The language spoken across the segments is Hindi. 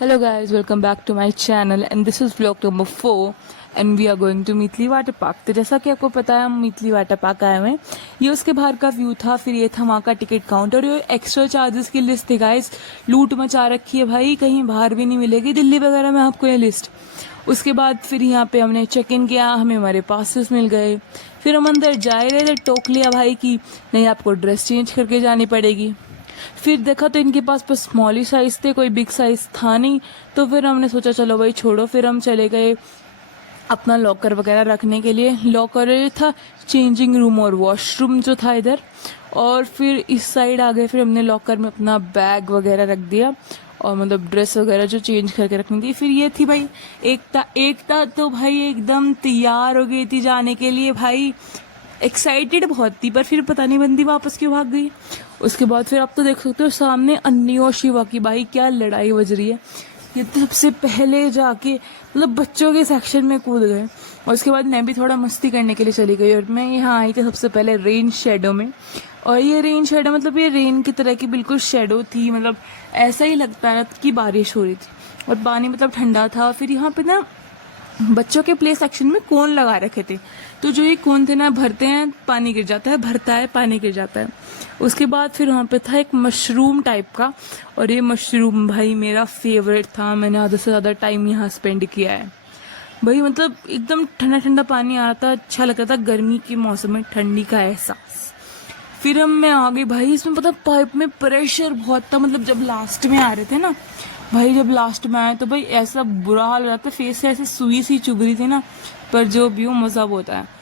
Hello guys, welcome back to my channel and this is vlog number 4 and we are going to Meetli water park. तो जैसा कि आपको पता है हम मीतली वाटर पार्क आए हुए हैं। ये उसके बाहर का व्यू था, फिर ये था वहाँ का टिकट काउंटर। ये एक्स्ट्रा चार्जेस की लिस्ट थी गाइस, लूट मचा रखी है भाई, कहीं बाहर भी नहीं मिलेगी दिल्ली वगैरह में आपको ये लिस्ट। उसके बाद फिर यहाँ पे हमने चेक इन किया, हमें हमारे पासेस मिल गए। फिर हम अंदर जा रहे थे, टोक लिया भाई की नहीं आपको ड्रेस चेंज करके जानी पड़ेगी। फिर देखा तो इनके पास बस स्मॉल ही साइज थे, कोई बिग साइज था नहीं। तो फिर हमने सोचा चलो भाई छोड़ो, फिर हम चले गए अपना लॉकर वगैरह रखने के लिए। लॉकर था चेंजिंग रूम और वॉशरूम जो था इधर, और फिर इस साइड आ गए। फिर हमने लॉकर में अपना बैग वगैरह रख दिया और मतलब ड्रेस वगैरह जो चेंज करके रखनी थी। फिर ये थी भाई एकता तो भाई एकदम तैयार हो गई थी जाने के लिए भाई, एक्साइटेड बहुत थी, पर फिर पता नहीं बंदी वापस क्यों भाग गई। उसके बाद फिर आप तो देख सकते हो सामने अन्नी और शिवा की भाई क्या लड़ाई बज रही है। ये तो सबसे पहले जाके मतलब बच्चों के सेक्शन में कूद गए, और उसके बाद मैं भी थोड़ा मस्ती करने के लिए चली गई और मैं यहाँ आई थी सबसे पहले रेन शेडो में। और ये रेन शेडो मतलब ये रेन की तरह की बिल्कुल शेडो थी, मतलब ऐसा ही लगता है कि बारिश हो रही थी और पानी मतलब ठंडा था। फिर यहाँ पे ना बच्चों के प्ले सेक्शन में कोन लगा रखे थे, तो जो ये कोन थे ना भरते हैं पानी गिर जाता है, भरता है पानी गिर जाता है। उसके बाद फिर वहाँ पे था एक मशरूम टाइप का, और ये मशरूम भाई मेरा फेवरेट था, मैंने आधे से ज़्यादा टाइम यहाँ स्पेंड किया है भाई। मतलब एकदम ठंडा ठंडा पानी आ रहा था, अच्छा लग रहा था, गर्मी के मौसम में ठंडी का एहसास। फिर हम मैं आ गई भाई, इसमें पता पाइप में प्रेशर बहुत था, मतलब जब लास्ट में आ रहे थे ना भाई, जब लास्ट में आए तो भाई ऐसा बुरा हाल हो जाता, फेस से ऐसे सुई सी चुभ रही थी ना, पर जो भी हो मज़ा होता है।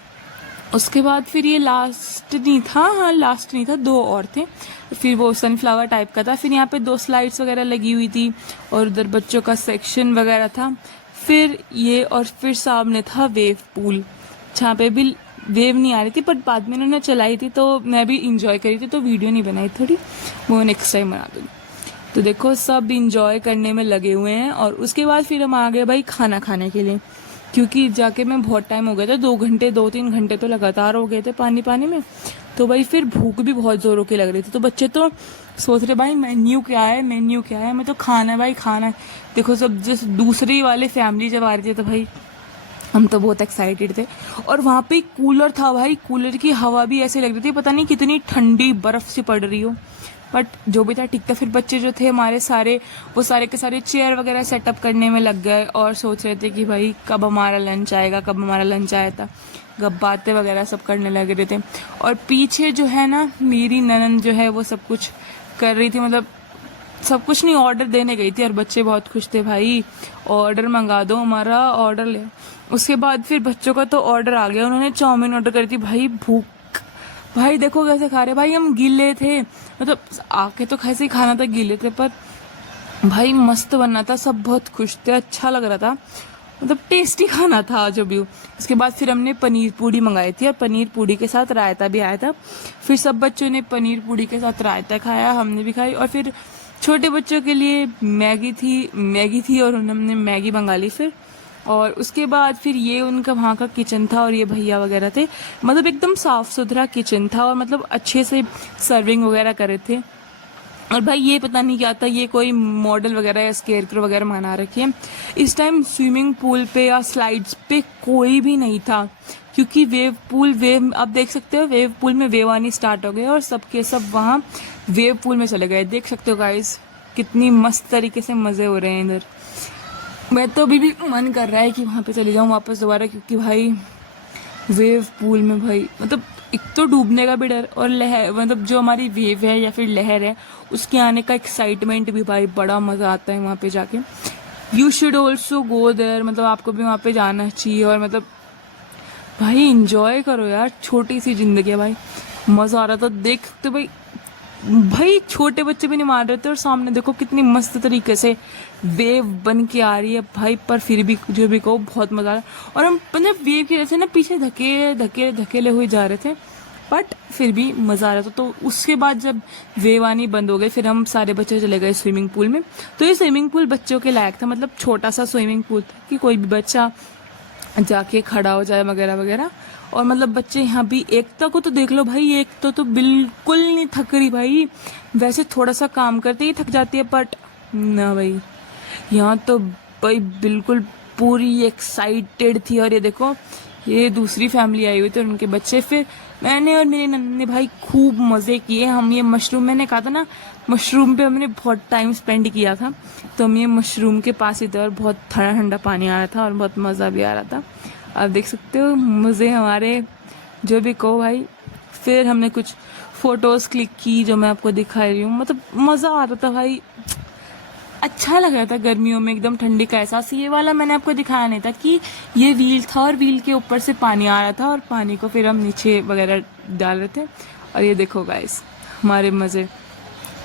उसके बाद फिर ये लास्ट नहीं था, हाँ लास्ट नहीं था, दो और थे। फिर वो सनफ्लावर टाइप का था। फिर यहाँ पे 2 स्लाइड्स वगैरह लगी हुई थी और उधर बच्चों का सेक्शन वगैरह था। फिर ये और फिर सामने था वेव पूल, जहाँ पे भी वेव नहीं आ रही थी, पर बाद में इन्होंने चलाई थी तो मैं भी इंजॉय करी थी, तो वीडियो नहीं बनाई थोड़ी, वो नेक्स्ट टाइम बना दूँगी। तो देखो सब इंजॉय करने में लगे हुए हैं। और उसके बाद फिर हम आ गए भाई खाना खाने के लिए, क्योंकि जाके मैं बहुत टाइम हो गया था, 2-3 घंटे तो लगातार हो गए थे पानी में। तो भाई फिर भूख भी बहुत जोरों की लग रही थी, तो बच्चे तो सोच रहे भाई मेन्यू क्या है, मैं तो खाना भाई खाना। देखो सब जिस दूसरी वाले फैमिली जब आ रही थी तो भाई हम तो बहुत एक्साइटेड थे। और वहाँ पे कूलर था भाई, कूलर की हवा भी ऐसे लग रही थी पता नहीं कितनी ठंडी बर्फ सी पड़ रही हो, बट जो भी था ठीक था। फिर बच्चे जो थे हमारे सारे, वो सारे के सारे चेयर वगैरह सेटअप करने में लग गए और सोच रहे थे कि भाई कब हमारा लंच आएगा, कब हमारा लंच आया था, गप बातें वगैरह सब करने लग रहे थे। और पीछे जो है ना मेरी ननद जो है वो सब कुछ कर रही थी, मतलब सब कुछ नहीं ऑर्डर देने गई थी, और बच्चे बहुत खुश थे भाई, ऑर्डर मंगा दो हमारा, ऑर्डर ले। उसके बाद फिर बच्चों का तो ऑर्डर आ गया, उन्होंने चाउमीन ऑर्डर करी थी भाई। भूख भाई देखो कैसे खा रहे भाई, हम गीले थे, मतलब आके तो कैसे ही खाना था, गीले थे, पर भाई मस्त बनना था, सब बहुत खुश थे, अच्छा लग रहा था, मतलब टेस्टी खाना था जो भी हो। उसके बाद फिर हमने पनीर पूड़ी मंगाई थी और पनीर पूड़ी के साथ रायता भी आया था। फिर सब बच्चों ने पनीर पूड़ी के साथ रायता खाया, हमने भी खाई। और फिर छोटे बच्चों के लिए मैगी थी और हमने मैगी मंगा ली फिर। और उसके बाद फिर ये उनका वहाँ का किचन था और ये भैया वगैरह थे, मतलब एकदम साफ सुथरा किचन था और मतलब अच्छे से सर्विंग वगैरह करे थे। और भाई ये पता नहीं क्या था, ये कोई मॉडल वगैरह या स्केयरक्रो वगैरह बना रखी है। इस टाइम स्विमिंग पूल पे या स्लाइड्स पे कोई भी नहीं था, क्योंकि वेव आप देख सकते हो, वेव पूल में वेव आनी स्टार्ट हो गए और सबके सब वहाँ वेव पूल में चले गए। देख सकते हो गाइस कितनी मस्त तरीके से मज़े हो रहे हैं इधर। मैं तो अभी भी मन कर रहा है कि वहाँ पे चले जाऊँ वापस दोबारा, क्योंकि भाई वेव पूल में भाई मतलब एक तो डूबने का भी डर, और लहर मतलब जो हमारी वेव है या फिर लहर है उसके आने का एक्साइटमेंट भी भाई, बड़ा मज़ा आता है वहाँ पे जाके। You should also go there, मतलब आपको भी वहाँ पे जाना चाहिए और मतलब भाई इंजॉय करो यार, छोटी सी जिंदगी है भाई। मज़ा आ रहा था, देख सकते भाई छोटे बच्चे भी नहीं मार रहे थे, और सामने देखो कितनी मस्त तरीके से वेव बन के आ रही है भाई। पर फिर भी जो भी कहो बहुत मजा आ रहा है, और हम मतलब वेव की वजह से ना पीछे धकेले हुए जा रहे थे, बट फिर भी मजा आ रहा था। तो उसके बाद जब वेव आनी बंद हो गई फिर हम सारे बच्चे चले गए स्विमिंग पूल में। तो ये स्विमिंग पूल बच्चों के लायक था, मतलब छोटा सा स्विमिंग पूल था कि कोई भी बच्चा जाके खड़ा हो जाए वगैरह वगैरह। और मतलब बच्चे यहाँ भी, एकता को तो देख लो भाई, एक तो बिल्कुल नहीं थक रही भाई, वैसे थोड़ा सा काम करते ही थक जाती है, बट ना भाई यहाँ तो भाई बिल्कुल पूरी एक्साइटेड थी। और ये देखो, ये दूसरी फैमिली आई हुई थी और उनके बच्चे। फिर मैंने और मेरे नन्हे भाई खूब मज़े किए। हम ये मशरूम, मैंने कहा था ना, मशरूम पे हमने बहुत टाइम स्पेंड किया था। तो हम ये मशरूम के पास ही थे और बहुत ठंडा ठंडा पानी आ रहा था और बहुत मज़ा भी आ रहा था। आप देख सकते हो मज़े हमारे, जो भी कहो भाई। फिर हमने कुछ फ़ोटोज़ क्लिक की जो मैं आपको दिखा रही हूँ। मतलब मज़ा आ रहा था भाई, अच्छा लग रहा था गर्मियों में एकदम ठंडी का एहसास। ये वाला मैंने आपको दिखाया नहीं था कि ये व्हील था और व्हील के ऊपर से पानी आ रहा था और पानी को फिर हम नीचे वगैरह डाल रहे थे। और ये देखो गाइस हमारे मज़े।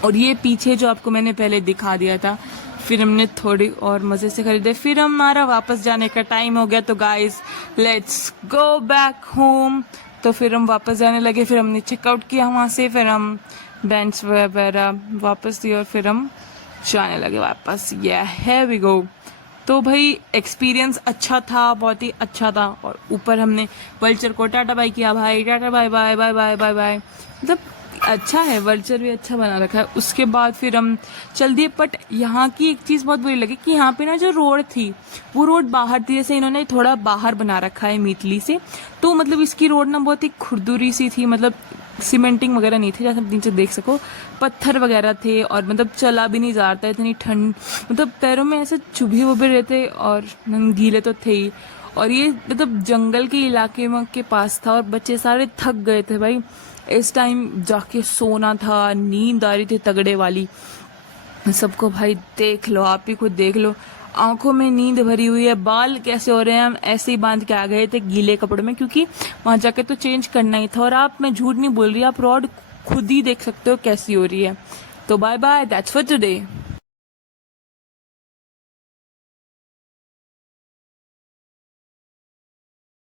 और ये पीछे जो आपको मैंने पहले दिखा दिया था, फिर हमने थोड़ी और मज़े से खरीदे। फिर हमारा वापस जाने का टाइम हो गया, तो guys let's go back home. तो फिर हम वापस जाने लगे। फिर हमने चेकआउट किया वहाँ से, फिर हम बेंच वगैरह वापस दी और फिर हम जाने लगे वापस। ये है वी गो। तो भाई एक्सपीरियंस अच्छा था, बहुत ही अच्छा था। और ऊपर हमने वल्चर को टाटा बाय किया, भाई tata bye bye bye bye bye bye. मतलब अच्छा है, वल्चर भी अच्छा बना रखा है। उसके बाद फिर हम चल दिए। बट यहाँ की एक चीज़ बहुत बुरी लगी कि यहाँ पे ना जो रोड थी वो रोड बाहर थी, जैसे इन्होंने थोड़ा बाहर बना रखा है मीतली से। तो मतलब इसकी रोड ना बहुत ही खुरदुरी सी थी, मतलब सीमेंटिंग वगैरह नहीं थी, जैसे आप नीचे देख सको पत्थर वगैरह थे। और मतलब चला भी नहीं जा रहा था, इतनी ठंड, मतलब पैरों में ऐसे चुभे उभे रहते और गीले तो थे ही। और ये मतलब जंगल के इलाके में के पास था और बच्चे सारे थक गए थे भाई। इस टाइम जाके सोना था, नींद आ रही थी तगड़े वाली सबको। भाई देख लो, आप ही खुद देख लो, आंखों में नींद भरी हुई है। बाल कैसे हो रहे हैं, हम ऐसे ही बांध के आ गए थे गीले कपड़ों में, क्योंकि वहां जाके तो चेंज करना ही था। और आप, मैं झूठ नहीं बोल रही, आप रोड खुद ही देख सकते हो कैसी हो रही है। तो bye bye, that's for today.